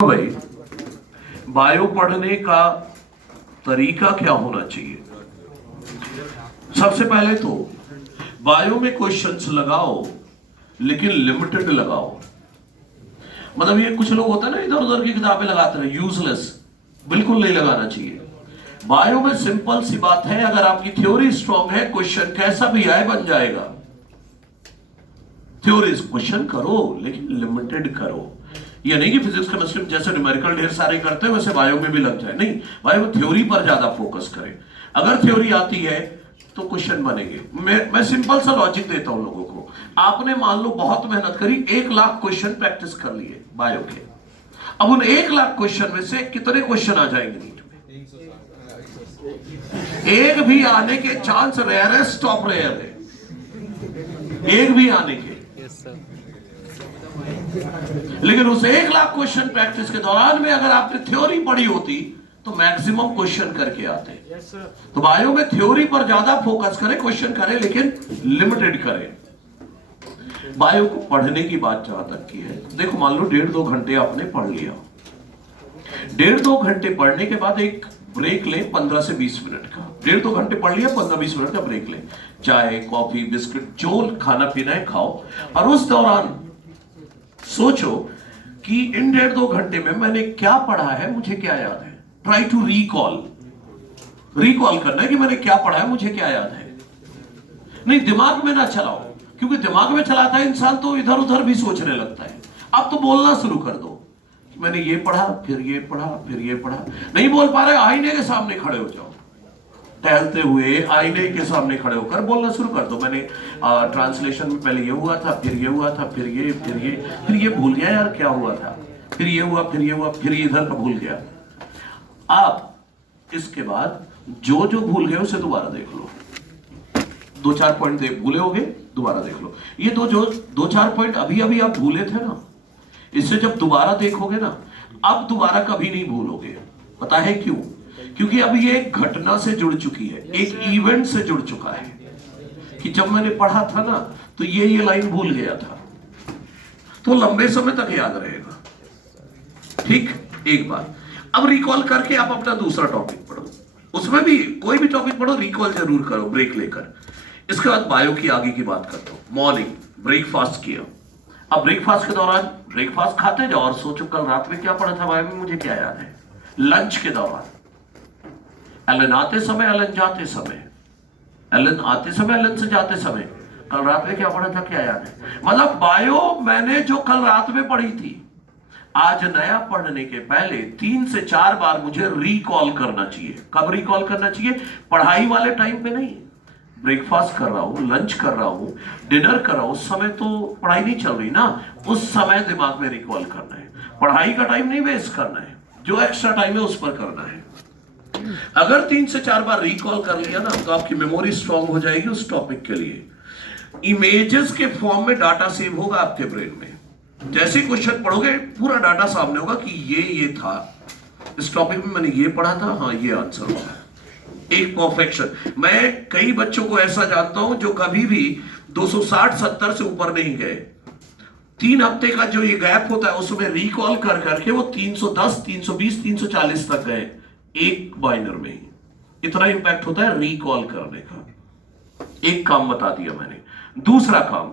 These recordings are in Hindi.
भाई, बायो पढ़ने का तरीका क्या होना चाहिए? सबसे पहले तो बायो में क्वेश्चंस लगाओ, लेकिन लिमिटेड लगाओ। मतलब ये कुछ लोग होते हैं ना, इधर उधर की किताबें लगाते हैं, यूजलेस। बिल्कुल नहीं लगाना चाहिए। बायो में सिंपल सी बात है, अगर आपकी थ्योरी स्ट्रांग है, क्वेश्चन कैसा भी आए बन जाएगा। थ्योरी क्वेश्चन करो, लेकिन लिमिटेड करो। ये नहीं कि फिजिक्स केमिस्ट्री में जैसे न्यूमेरिकल ढेर सारे करते हैं वैसे बायो में भी लग जाए। नहीं, बायो में थ्योरी पर ज्यादा फोकस करें। अगर थ्योरी आती है तो क्वेश्चन बनेंगे। मैं सिंपल सा लॉजिक देता हूं लोगों को। आपने मान लो बहुत मेहनत करी, 1 लाख क्वेश्चन प्रैक्टिस कर लिए बायो के। अब उन 1 लाख क्वेश्चन में से कितने क्वेश्चन आ जाएंगे नीट में? एक भी आने के चांस रेयरेस्ट ऑफ रेयर है, एक भी आने के। लेकिन उस 1 लाख क्वेश्चन प्रैक्टिस के दौरान में अगर आपने थ्योरी पढ़ी होती तो मैक्सिमम क्वेश्चन करके आते। तो बायो में थ्योरी पर ज्यादा फोकस करें, क्वेश्चन करें, लेकिन लिमिटेड करें। बायो को पढ़ने की बात जहां तक की है, देखो मान लो 1.5-2 घंटे आपने पढ़ लिया। 1.5-2 घंटे पढ़ने के बाद एक ब्रेक ले 15 से 20 मिनट का। 1.5-2 घंटे पढ़ लिया, 15-20 मिनट का ब्रेक ले। चाय, कॉफी, बिस्किट, जो खाना पीना है खाओ, और उस दौरान सोचो कि इन 1.5-2 घंटे में मैंने क्या पढ़ा है, मुझे क्या याद है। ट्राई टू रिकॉल करना है कि मैंने क्या पढ़ा है, मुझे क्या याद है। नहीं, दिमाग में ना चलाओ, क्योंकि दिमाग में चलाता है इंसान तो इधर उधर भी सोचने लगता है। अब तो बोलना शुरू कर दो कि मैंने ये पढ़ा, फिर ये पढ़ा, फिर ये पढ़ा। नहीं बोल पा रहे, आईने के सामने खड़े हो जाओ, टहलते हुए आईने के सामने खड़े होकर बोलना शुरू कर दो। मैंने ट्रांसलेशन में पहले ये हुआ था, फिर ये हुआ था, फिर ये भूल गया यार क्या हुआ था, फिर ये हुआ, फिर ये हुआ, फिर ये इधर का भूल गया। आप इसके बाद जो जो भूल गए उसे दोबारा देख लो। 2-4 पॉइंट भूले होगे, दोबारा देख लो। ये 2-4 पॉइंट अभी अभी आप भूले थे ना, इससे जब दोबारा देखोगे ना, अब दोबारा कभी नहीं भूलोगे। पता है क्यों? क्योंकि अब ये एक घटना से जुड़ चुकी है, एक इवेंट से जुड़ चुका है कि जब मैंने पढ़ा था ना तो ये लाइन भूल गया था, तो लंबे समय तक याद रहेगा। ठीक, एक बार अब रिकॉल करके आप अपना दूसरा टॉपिक पढ़ो। उसमें भी कोई भी टॉपिक पढ़ो, रिकॉल जरूर करो ब्रेक लेकर। इसके बाद बायो की आगे की बात करता हूं। मॉर्निंग ब्रेकफास्ट किया। अब ब्रेकफास्ट के दौरान ब्रेकफास्ट खाते जाओ और सोचो कल रात में क्या पढ़ा था बायो में, मुझे क्या याद है। लंच के दौरान एलन आते समय, एलन जाते समय, एलन आते समय, एलन से जाते समय, कल रात में क्या पढ़ा था, क्या याद है। मतलब बायो मैंने जो कल रात में पढ़ी थी, आज नया पढ़ने के पहले 3 से 4 बार मुझे रिकॉल करना चाहिए। कब रिकॉल करना चाहिए? पढ़ाई वाले टाइम पे नहीं। ब्रेकफास्ट कर रहा हूं, लंच कर रहा हूं, डिनर कर रहा हूं, उस समय तो पढ़ाई नहीं चल रही ना, उस समय दिमाग में रिकॉल करना है। पढ़ाई का टाइम नहीं वेस्ट करना है, जो एक्स्ट्रा टाइम है उस पर करना है। अगर 3 से 4 बार रिकॉल कर लिया ना, तो आपकी मेमोरी स्ट्रांग हो जाएगी उस टॉपिक के लिए। इमेजेस के फॉर्म में डाटा सेव होगा आपके ब्रेन में। जैसे क्वेश्चन पढ़ोगे पूरा डाटा सामने होगा कि ये था, इस टॉपिक में मैंने ये पढ़ा था, हाँ ये आंसर होगा। एक परफेक्शन। मैं कई बच्चों को ऐसा जानता हूं जो कभी भी 260-70 से ऊपर नहीं गए। 3 हफ्ते का जो ये गैप होता है उसमें रिकॉल कर करके वो 310, 320, 340 तक गए, एक बाइनर में ही। इतना इंपैक्ट होता है रिकॉल करने का। एक काम बता दिया मैंने। दूसरा काम,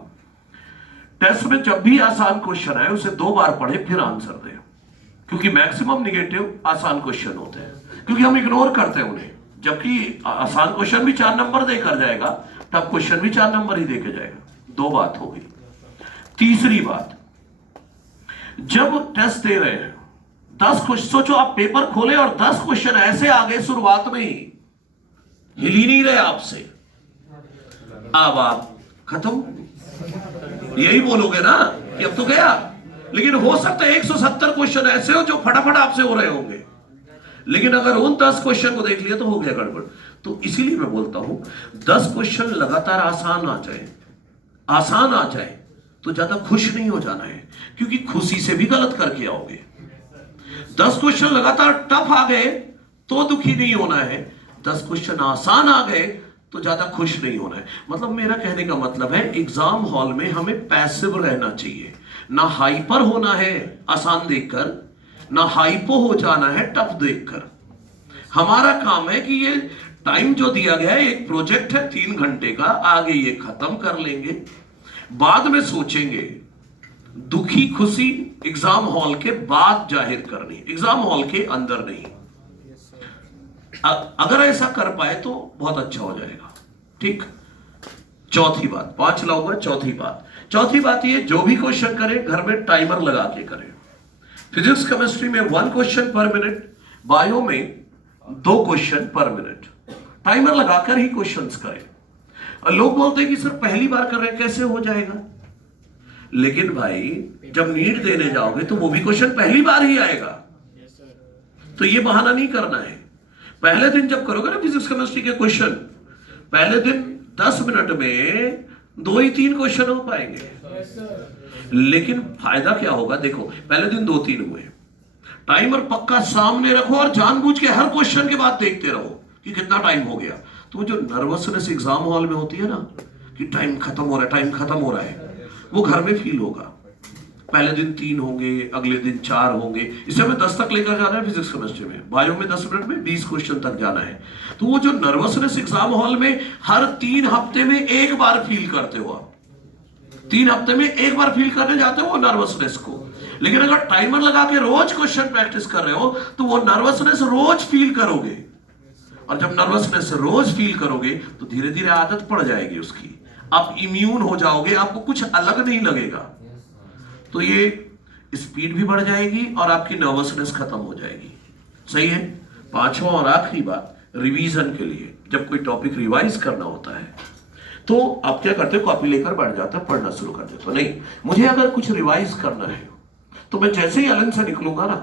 टेस्ट में जब भी आसान क्वेश्चन आए उसे 2 बार पढ़े फिर आंसर दे, क्योंकि मैक्सिमम निगेटिव आसान क्वेश्चन होते हैं, क्योंकि हम इग्नोर करते हैं उन्हें। जबकि आसान क्वेश्चन भी 4 नंबर देकर जाएगा, टफ क्वेश्चन भी 4 नंबर ही देकर जाएगा। 2 बात हो गई। तीसरी बात, जब टेस्ट दे रहे हैं 10 क्वेश्चन, सोचो आप पेपर खोले और 10 क्वेश्चन ऐसे आ गए शुरुआत में ही, हिल ही नहीं रहे आपसे, अब आप खत्म। यही बोलोगे ना कि अब तो गया। लेकिन हो सकता है 170 क्वेश्चन ऐसे हो जो फटाफट आपसे हो रहे होंगे, लेकिन अगर उन 10 क्वेश्चन को देख लिया तो हो गया गड़बड़। तो इसीलिए मैं बोलता हूं 10 क्वेश्चन लगातार आसान आ जाए तो ज्यादा खुश नहीं हो जाना है, क्योंकि खुशी से भी गलत करके आओगे। 10 क्वेश्चन लगातार टफ आ गए तो दुखी नहीं होना है, 10 क्वेश्चन आसान आ गए तो ज्यादा खुश नहीं होना है। मतलब मेरा कहने का मतलब है, एग्जाम हॉल में हमें पैसिव रहना चाहिए, ना हाइपर होना है आसान देखकर, ना हाइपो हो जाना है टफ देखकर। हमारा काम है कि ये टाइम जो दिया गया है, एक प्रोजेक्ट है 3 घंटे का, आगे ये खत्म कर लेंगे, बाद में सोचेंगे। दुखी खुशी एग्जाम हॉल के बाद जाहिर करनी, एग्जाम हॉल के अंदर नहीं। अगर ऐसा कर पाए तो बहुत अच्छा हो जाएगा। ठीक। चौथी बात, 5 लाऊंगा। चौथी बात ये, जो भी क्वेश्चन करे घर में टाइमर लगा के करें। फिजिक्स केमिस्ट्री में 1 क्वेश्चन पर मिनट, बायो में 2 क्वेश्चन पर मिनट, टाइमर लगाकर ही क्वेश्चंस करें। और लोग बोलते हैं कि सर पहली बार कर रहे हैं, कैसे हो जाएगा? लेकिन भाई जब नीट देने जाओगे तो वो भी क्वेश्चन पहली बार ही आएगा, तो ये बहाना नहीं करना है। पहले दिन जब करोगे ना फिजिक्स केमिस्ट्री के क्वेश्चन, पहले दिन 10 मिनट में 2 ही 3 क्वेश्चन हो पाएंगे। लेकिन फायदा क्या होगा? देखो, पहले दिन 2-3 हुए, टाइमर पक्का सामने रखो और जानबूझ के हर क्वेश्चन के बाद देखते रहो कि कितना टाइम हो गया। तो जो नर्वसनेस एग्जाम हॉल में होती है ना कि टाइम खत्म हो रहा है, वो घर में फील होगा। पहले दिन 3 होंगे, अगले दिन 4 होंगे। इसे हमें 10 तक लेकर जाना है फिजिक्स केमिस्ट्री में, बायो में 10 मिनट में 20 क्वेश्चन तक जाना है। तो वो जो नर्वसनेस एग्जाम हॉल में हर 3 हफ्ते में एक बार फील करते हो आप, 3 हफ्ते में एक बार फील करने जाते हो वो नर्वसनेस को। लेकिन अगर टाइमर लगा के रोज क्वेश्चन प्रैक्टिस कर रहे हो तो वो नर्वसनेस रोज फील करोगे, और जब नर्वसनेस रोज फील करोगे तो धीरे धीरे आदत पड़ जाएगी उसकी, आप इम्यून हो जाओगे, आपको कुछ अलग नहीं लगेगा। तो ये स्पीड भी बढ़ जाएगी और आपकी नर्वसनेस खत्म हो जाएगी। सही है। 5वां और आखिरी बात, रिवीजन के लिए जब कोई टॉपिक रिवाइज करना होता है तो आप क्या करते हो? कॉपी लेकर बैठ जाते हो, पढ़ना शुरू कर देते हो। नहीं, मुझे अगर कुछ रिवाइज करना है तो मैं जैसे ही एलन से निकलूंगा ना,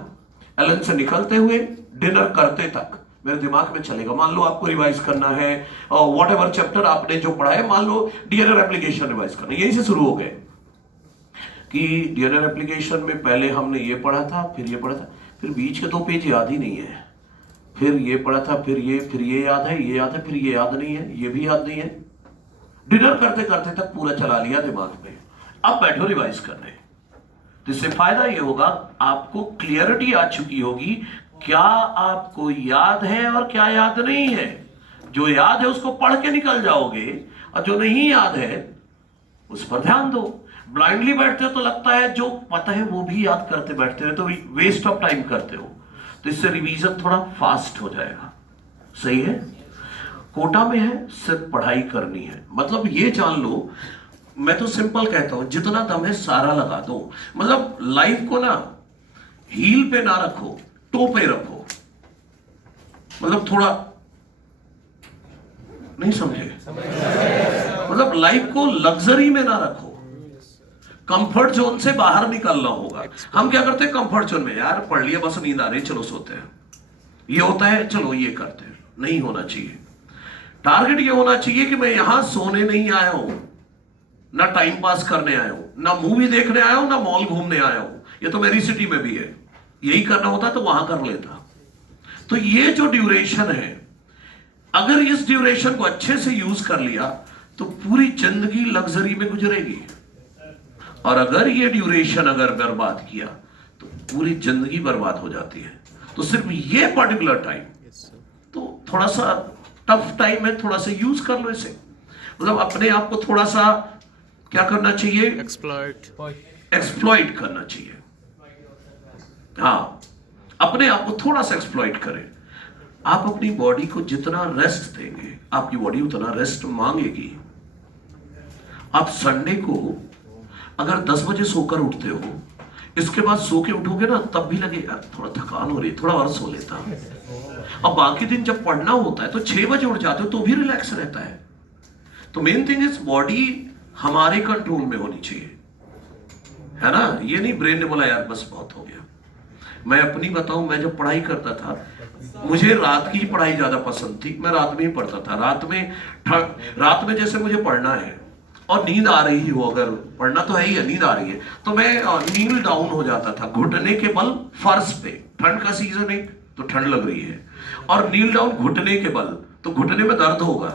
एलन से निकलते हुए डिनर करते तक मेरे दिमाग में चलेगा। मान लो आपको रिवाइज करना है व्हाट एवर चैप्टर आपने जो पढ़ा है, मान लो डीएनए एप्लीकेशन रिवाइज करना, यहीं से शुरू हो गए कि डीएनए एप्लीकेशन में पहले हमने ये पढ़ा था, फिर ये पढ़ा था, फिर बीच के 2 पेज याद ही नहीं है, फिर ये पढ़ा था, फिर ये याद है, ये याद है, फिर ये याद नहीं है, ये भी याद नहीं है। डिनर करते करते तक पूरा चला लिया दिमाग में। अब बैठो रिवाइज करने, तो इससे फायदा ये होगा, आपको क्लियरिटी आ चुकी होगी क्या आपको याद है और क्या याद नहीं है। जो याद है उसको पढ़ के निकल जाओगे, और जो नहीं याद है उस पर ध्यान दो। ब्लाइंडली बैठते हो तो लगता है जो पता है वो भी याद करते बैठते हो, तो वेस्ट ऑफ टाइम करते हो। तो इससे रिवीजन थोड़ा फास्ट हो जाएगा। सही है। कोटा में है सिर्फ पढ़ाई करनी है, मतलब ये जान लो, मैं तो सिंपल कहता हूं, जितना दम है सारा लगा दो। मतलब लाइफ को ना हील पे ना रखो, टो पे रखो। मतलब थोड़ा, नहीं समझे? मतलब लाइफ को लग्जरी में ना रखो, कंफर्ट जोन से बाहर निकलना होगा। हम क्या करते हैं कंफर्ट जोन में, यार पढ़ लिया बस नींद आ रही, चलो सोते हैं, ये होता है, चलो ये करते हैं। नहीं होना चाहिए। टारगेट ये होना चाहिए कि मैं यहां सोने नहीं आया हूं, ना टाइम पास करने आया हूं, ना मूवी देखने आया हूं, ना मॉल घूमने आया हूं। ये तो मेरी सिटी में भी है, यही करना होता तो वहां कर लेता। तो ये जो ड्यूरेशन है, अगर इस ड्यूरेशन को अच्छे से यूज कर लिया तो पूरी जिंदगी लग्जरी में गुजरेगी, और अगर ये ड्यूरेशन अगर बर्बाद किया तो पूरी जिंदगी बर्बाद हो जाती है। तो सिर्फ ये पर्टिकुलर टाइम तो थोड़ा सा टफ टाइम है, थोड़ा सा यूज कर लो इसे। मतलब अपने आप को थोड़ा सा क्या करना चाहिए? एक्सप्लॉइट करना चाहिए। हाँ, अपने आप को थोड़ा सा एक्सप्लॉइट करें। आप अपनी बॉडी को जितना रेस्ट देंगे, आपकी बॉडी उतना रेस्ट मांगेगी। आप संडे को अगर 10 बजे सोकर उठते हो, इसके बाद सो के उठोगे ना, तब भी लगे यार थोड़ा थकान हो रही, थोड़ा और सो लेता। अब बाकी दिन जब पढ़ना होता है तो 6 बजे उठ जाते हो तो भी रिलैक्स रहता है। तो मेन थिंग इज बॉडी हमारे कंट्रोल में होनी चाहिए, है ना। ये नहीं ब्रेन ने बोला यार बस बहुत हो गया। मैं अपनी बताऊं, मैं जब पढ़ाई करता था, मुझे रात की पढ़ाई ज्यादा पसंद थी। मैं रात में ही पढ़ता था। रात में जैसे मुझे पढ़ना है और नींद आ रही हो, अगर पढ़ना तो है ही है, नींद आ रही है तो मैं नील डाउन हो जाता था, घुटने के बल फर्श पे। ठंड का सीजन है तो ठंड लग रही है, और नील डाउन घुटने के बल, तो घुटने में दर्द होगा,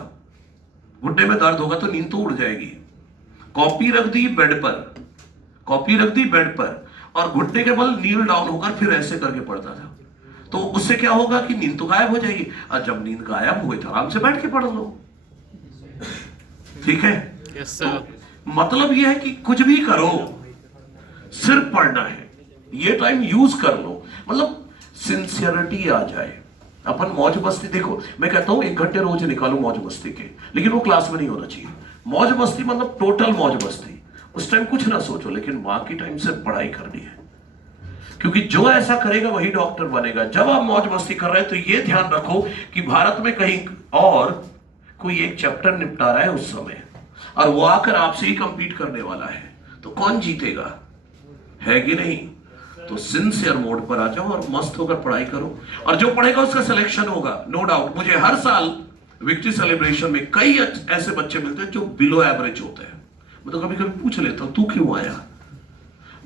घुटने में दर्द होगा तो नींद तो उड़ जाएगी। कॉपी रख दी बेड पर, और घुटने के बल नील डाउन होकर फिर ऐसे करके पढ़ता था। तो उससे क्या होगा कि नींद तो गायब हो जाएगी, और जब नींद गायब हुई तो आराम से बैठ के पढ़ लो। ठीक है? यस तो सर। मतलब यह है कि कुछ भी करो, सिर्फ पढ़ना है, ये टाइम यूज कर लो, मतलब सिंसियरिटी आ जाए। अपन मौज मस्ती, देखो मैं कहता हूं 1 घंटे रोज निकालो मौज मस्ती के, लेकिन वो क्लास में नहीं होना चाहिए। मौज मस्ती मतलब टोटल मौज मस्ती, उस टाइम कुछ ना सोचो, लेकिन बाकी टाइम से पढ़ाई करनी है, क्योंकि जो ऐसा करेगा वही डॉक्टर बनेगा। जब आप मौज मस्ती कर रहे हैं तो ये ध्यान रखो कि भारत में कहीं और कोई एक चैप्टर निपटा रहा है उस समय, और वो आकर आपसे ही कंपीट करने वाला है, तो कौन जीतेगा? है कि नहीं? तो सिंसियर मोड पर आ जाओ और मस्त होकर पढ़ाई करो, और जो पढ़ेगा उसका सिलेक्शन होगा, नो डाउट। मुझे हर साल विक्ट्री सेलिब्रेशन में कई ऐसे बच्चे मिलते हैं जो बिलो एवरेज होते हैं। मैं तो कभी कभी पूछ लेता हूं तू क्यों आया,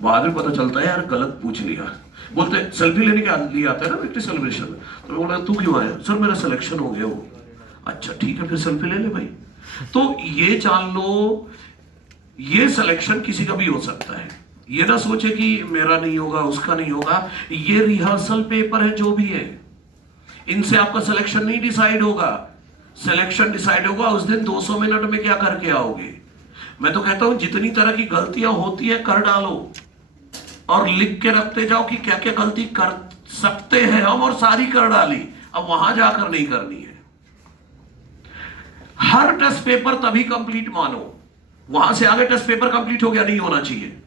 बाद में पता चलता है यार गलत पूछ लिया। बोलते सेल्फी लेने के लिए आता है ना विक्ट्री सेलिब्रेशन में, तो मैं बोला तू क्यों आया? सर मेरा सिलेक्शन हो गया वो। अच्छा ठीक है, फिर सेल्फी ले ले भाई। तो ये जान लो, ये सिलेक्शन किसी का भी हो सकता है। ये ना सोचे कि मेरा नहीं होगा, उसका नहीं होगा। ये रिहर्सल पेपर है जो भी है, इनसे आपका सिलेक्शन नहीं डिसाइड होगा। सिलेक्शन डिसाइड होगा उस दिन 200 मिनट में क्या करके आओगे। मैं तो कहता हूं जितनी तरह की गलतियां होती है कर डालो, और लिख के रखते जाओ कि क्या क्या गलती कर सकते हैं हम, और सारी कर डाली, अब वहां जाकर नहीं करनी है। हर टेस्ट पेपर तभी कंप्लीट मानो, वहां से आगे टेस्ट पेपर कंप्लीट हो गया नहीं होना चाहिए।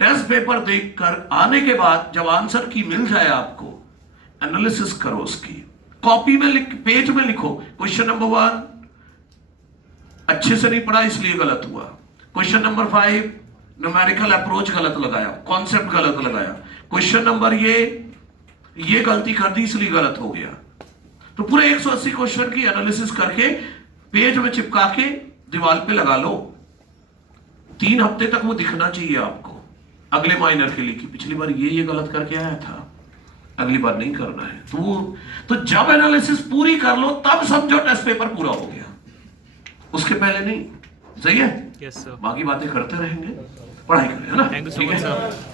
टेस्ट पेपर देखकर आने के बाद जब आंसर की मिल जाए आपको, एनालिसिस करो उसकी, कॉपी में लिख, पेज में लिखो क्वेश्चन नंबर 1 अच्छे से नहीं पढ़ा इसलिए गलत हुआ, क्वेश्चन नंबर 5 न्यूमेरिकल अप्रोच गलत लगाया, कॉन्सेप्ट गलत लगाया, क्वेश्चन नंबर ये गलती कर दी इसलिए गलत हो गया। तो पूरे 180 क्वेश्चन की एनालिसिस करके पेज में चिपका के दीवार पे लगा लो। 3 हफ्ते तक वो दिखना चाहिए आपको अगले माइनर के लिए कि पिछली बार ये गलत करके आया था, अगली बार नहीं करना है। तो जब एनालिसिस पूरी कर लो तब समझो टेस्ट पेपर पूरा हो गया, उसके पहले नहीं। सही है? Yes sir. बाकी बातें करते रहेंगे, पढ़ाई करें, है ना? थैंक यू सो ठीक मच है? सर।